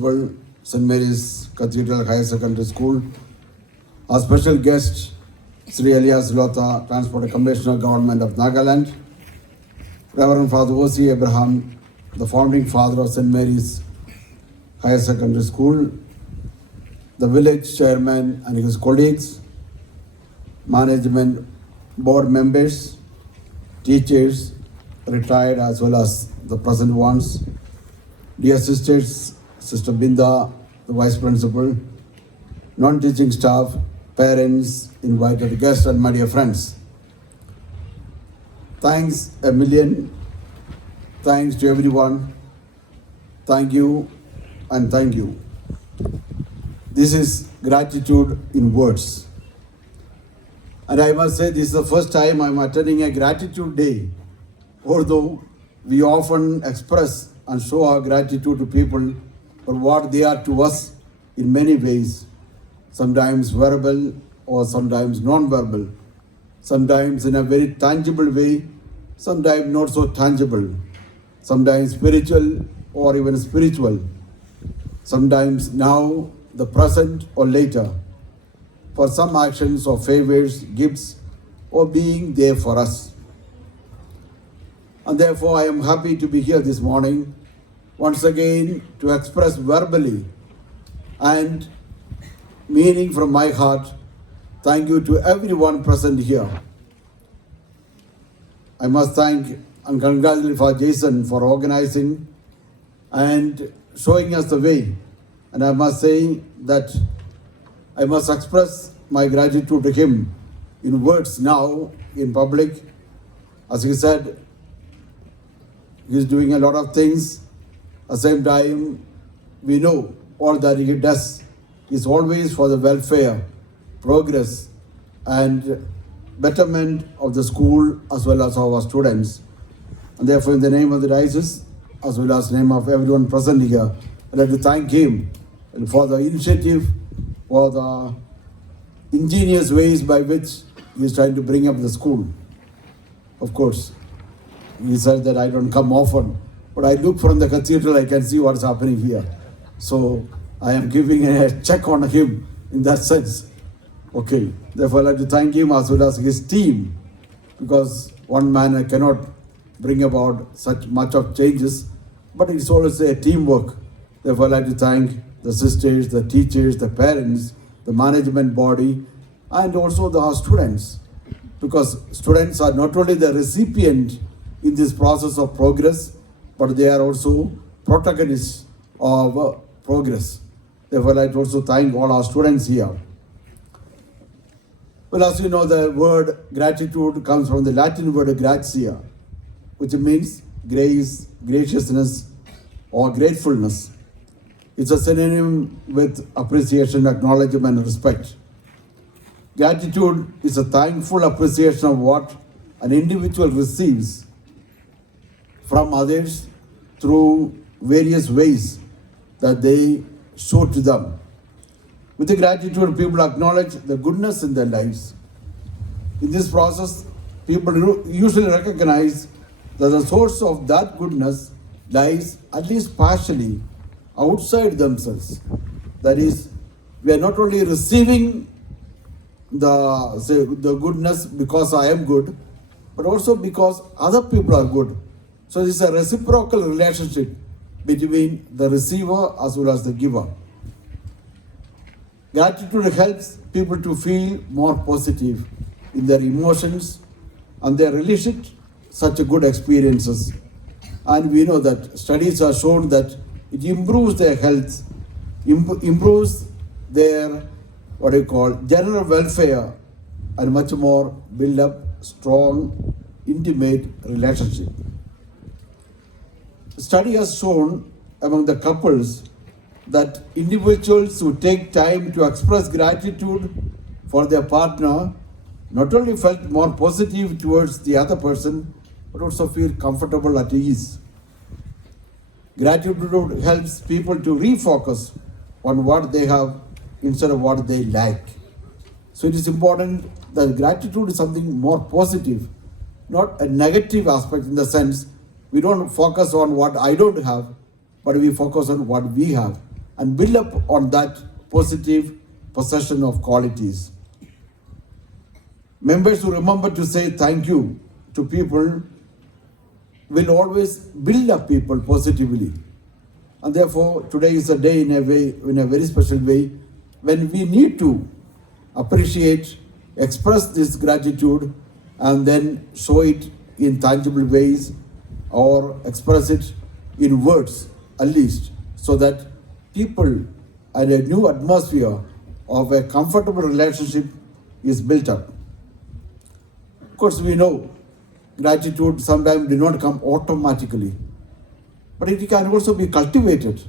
Principal, St. Mary's Cathedral Higher Secondary School. Our special guest, Sri Elias Lotha, Transport Commissioner, Government of Nagaland. Reverend Father O.C. Abraham, the founding father of St. Mary's Higher Secondary School. The village chairman and his colleagues, management, board members, teachers, retired as well as the present ones, dear sisters, Sister Binda, the vice principal, non-teaching staff, parents, invited guests, and my dear friends. Thanks a million. Thanks to everyone. Thank you and thank you. This is gratitude in words. And I must say, this is the first time I'm attending a gratitude day, although we often express and show our gratitude to people for what they are to us in many ways, sometimes verbal or sometimes non-verbal, sometimes in a very tangible way, sometimes not so tangible, sometimes spiritual or even spiritual, sometimes now, the present or later, for some actions or favors, gifts, or being there for us. And therefore, I am happy to be here this morning, once again, to express verbally and meaning from my heart, thank you to everyone present here. I must thank and congratulate for Jason for organizing and showing us the way. And I must say that I must express my gratitude to him in words now in public. As he said, he's doing a lot of things. At the same time, we know all that he does is always for the welfare, progress, and betterment of the school as well as our students. And therefore, in the name of the diocese, as well as the name of everyone present here, I'd like to thank him for the initiative, for the ingenious ways by which he is trying to bring up the school. Of course, he said that I don't come often, but I look from the cathedral, I can see what's happening here. So I am giving a check on him in that sense. Okay, therefore I'd like to thank him as well as his team, because one man cannot bring about such much of changes, but it's always a teamwork. Therefore I'd like to thank the sisters, the teachers, the parents, the management body, and also our students, because students are not only the recipient in this process of progress, but they are also protagonists of progress. Therefore, I'd like to also thank all our students here. Well, as you know, the word gratitude comes from the Latin word gratia, which means grace, graciousness, or gratefulness. It's a synonym with appreciation, acknowledgement, and respect. Gratitude is a thankful appreciation of what an individual receives from others through various ways that they show to them. With the gratitude, people acknowledge the goodness in their lives. In this process, people usually recognize that the source of that goodness lies, at least partially, outside themselves. That is, we are not only receiving the goodness because I am good, but also because other people are good. So this is a reciprocal relationship between the receiver as well as the giver. Gratitude helps people to feel more positive in their emotions, and they relish such good experiences. And we know that studies have shown that it improves their health, improves their general welfare, and much more, build up strong, intimate relationship. Study has shown among the couples that individuals who take time to express gratitude for their partner not only felt more positive towards the other person, but also feel comfortable at ease. Gratitude helps people to refocus on what they have instead of what they lack. So it is important that gratitude is something more positive, not a negative aspect in the sense we don't focus on what I don't have, but we focus on what we have. and build up on that positive possession of qualities. Members who remember to say thank you to people will always build up people positively. And therefore, today is a day in a very special way, when we need to appreciate, express this gratitude, and then show it in tangible ways, or express it in words at least, so that people and a new atmosphere of a comfortable relationship is built up. Of course, we know gratitude sometimes does not come automatically, but it can also be cultivated,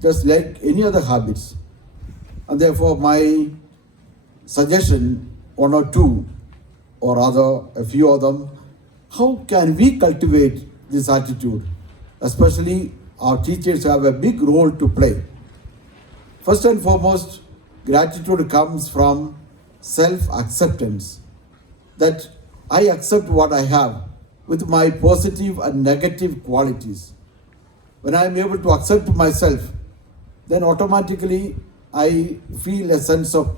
just like any other habits. And therefore, my suggestion, one or two, or rather a few of them, how can we cultivate this attitude? Especially our teachers have a big role to play. First and foremost, gratitude comes from self-acceptance, that I accept what I have with my positive and negative qualities. When I am able to accept myself, then automatically I feel a sense of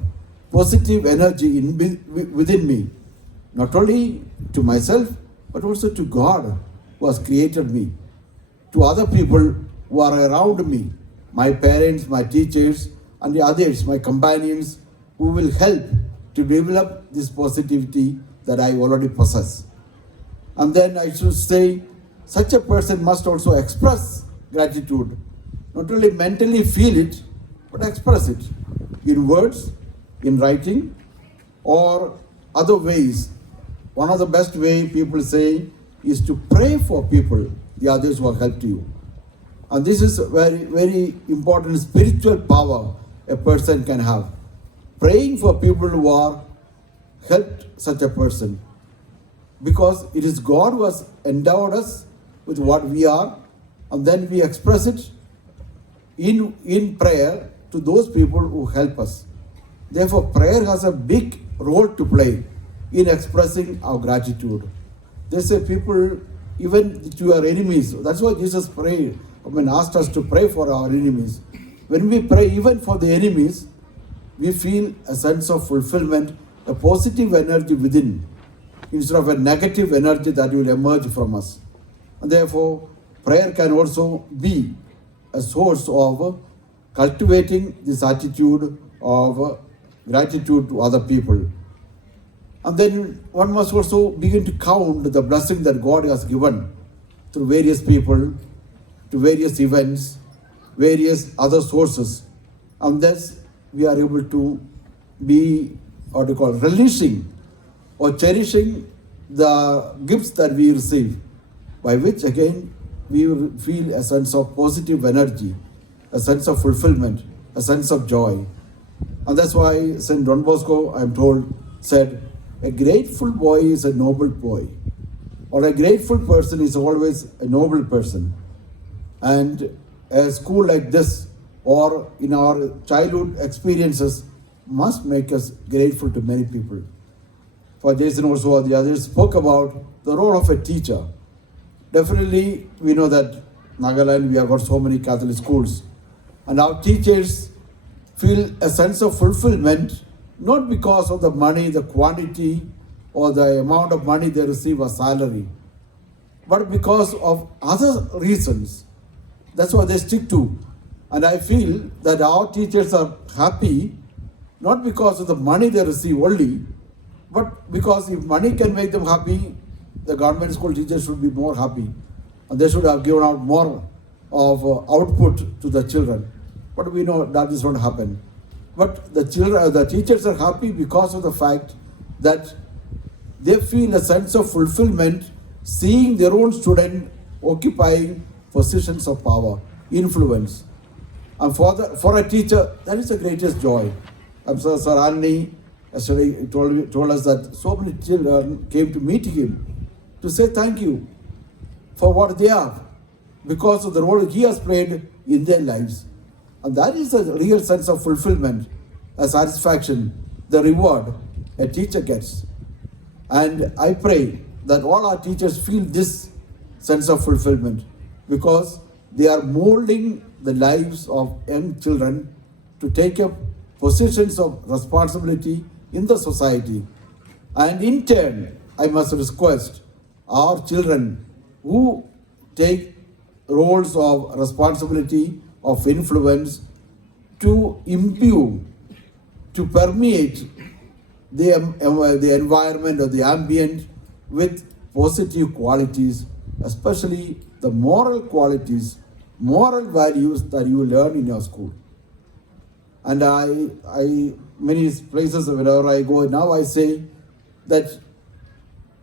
positive energy within me, not only to myself, but also to God who has created me, to other people who are around me, my parents, my teachers, and the others, my companions, who will help to develop this positivity that I already possess. And then I should say, such a person must also express gratitude, not only mentally feel it, but express it in words, in writing, or other ways. One of the best ways people say is to pray for people, the others who have helped you. And this is a very, very important spiritual power a person can have. Praying for people who are helped such a person. Because it is God who has endowed us with what we are, and then we express it in prayer to those people who help us. Therefore, prayer has a big role to play in expressing our gratitude. They say people, even to our enemies, that's why Jesus prayed, asked us to pray for our enemies. When we pray even for the enemies, we feel a sense of fulfillment, a positive energy within, instead of a negative energy that will emerge from us. And therefore, prayer can also be a source of cultivating this attitude of gratitude to other people. And then one must also begin to count the blessing that God has given through various people, to various events, various other sources. And thus we are able to be, relishing or cherishing the gifts that we receive, by which again we will feel a sense of positive energy, a sense of fulfillment, a sense of joy. And that's why St. Don Bosco, I'm told, said, a grateful boy is a noble boy, or a grateful person is always a noble person. And a school like this, or in our childhood experiences, must make us grateful to many people. For Jason also, the others spoke about the role of a teacher. Definitely, we know that Nagaland, we have got so many Catholic schools, and our teachers feel a sense of fulfillment, not because of the money, the quantity, or the amount of money they receive as salary, but because of other reasons. That's what they stick to. And I feel that our teachers are happy, not because of the money they receive only, but because if money can make them happy, the government school teachers should be more happy. And they should have given out more of output to the children. But we know that does not happen. But the teachers are happy because of the fact that they feel a sense of fulfillment seeing their own student occupying positions of power, influence. And for a teacher, that is the greatest joy. Sir Anni yesterday told us that so many children came to meet him to say thank you for what they are, because of the role he has played in their lives. And that is a real sense of fulfillment, a satisfaction, the reward a teacher gets. And I pray that all our teachers feel this sense of fulfillment, because they are molding the lives of young children to take up positions of responsibility in the society. And in turn, I must request our children who take roles of responsibility, of influence, to imbue, to permeate the environment or the ambient with positive qualities, especially the moral qualities, moral values that you learn in your school. And I many places wherever I go now, I say that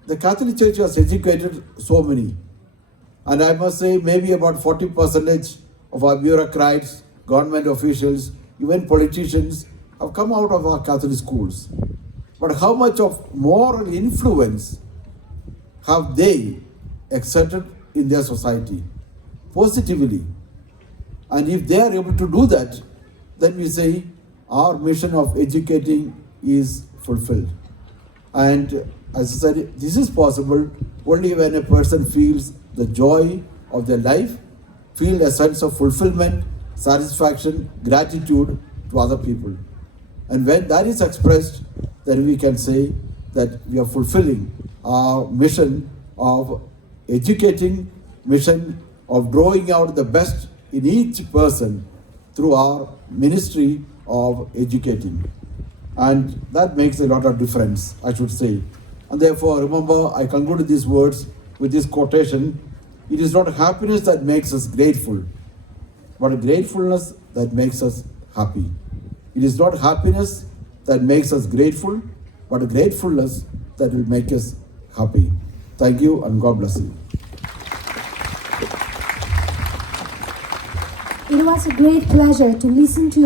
the Catholic Church has educated so many. And I must say maybe about 40% of our bureaucrats, government officials, even politicians have come out of our Catholic schools. But how much of moral influence have they exerted in their society positively? And if they are able to do that, then we say our mission of educating is fulfilled. And as I said, this is possible only when a person feels the joy of their life, feel a sense of fulfillment, satisfaction, gratitude to other people. And when that is expressed, then we can say that we are fulfilling our mission of educating, mission of drawing out the best in each person through our ministry of educating. And that makes a lot of difference, I should say. And therefore, remember, I concluded these words with this quotation: it is not happiness that makes us grateful, but a gratefulness that makes us happy. It is not happiness that makes us grateful, but a gratefulness that will make us happy. Thank you, and God bless you. It was a great pleasure to listen to